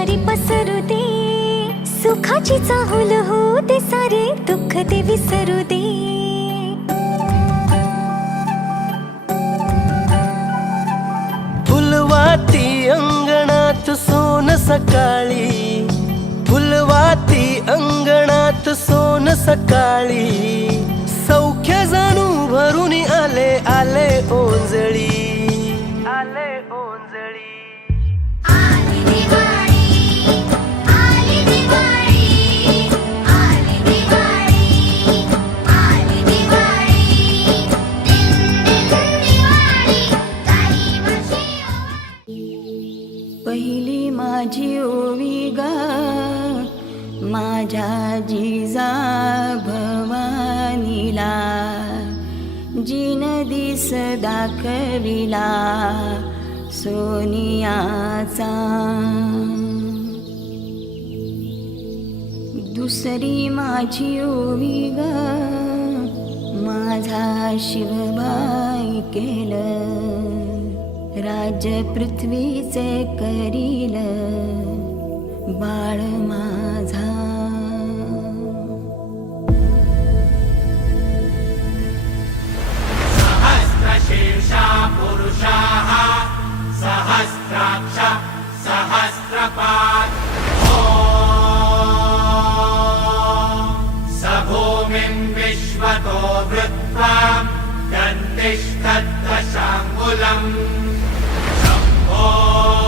पसरू दे. सुखाची चाहूल हो दे सारे दुःख ते विसरू दे. फुलवाती अंगणात सोन सकाळी. फुलवाती अंगणात सोन सकाळी. सौख्य जाणू भरून आले आले ओंजळी. माझी ओवी माझ्या जिजा भवानीला जिन दिस दाखविला सोनियाचा. दुसरी माझी ओवी ग माझा शिवबाई केलं. करील बाळ माझा. सहस्रशीर्षा पुरुषाः सहस्राक्ष सहस्रपात्। स भूमिं विश्वतो वृत्वा दन्तिष्ठद्दशाङ्गुलम् Oh.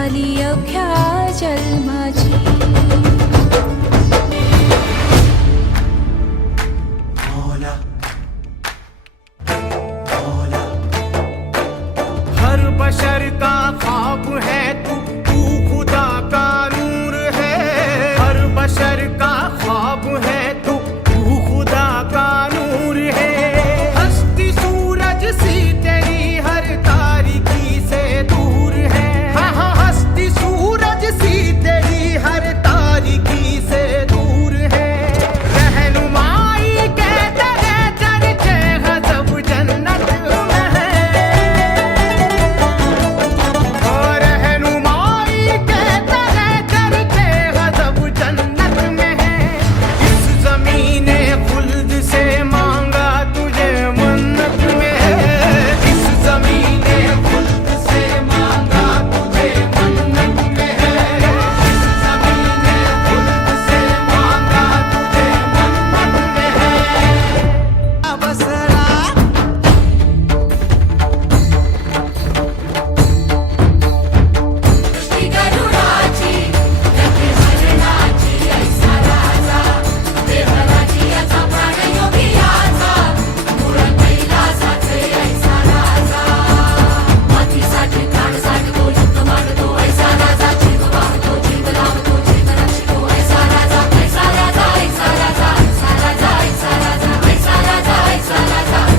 झाली अवघ्या जन्माची.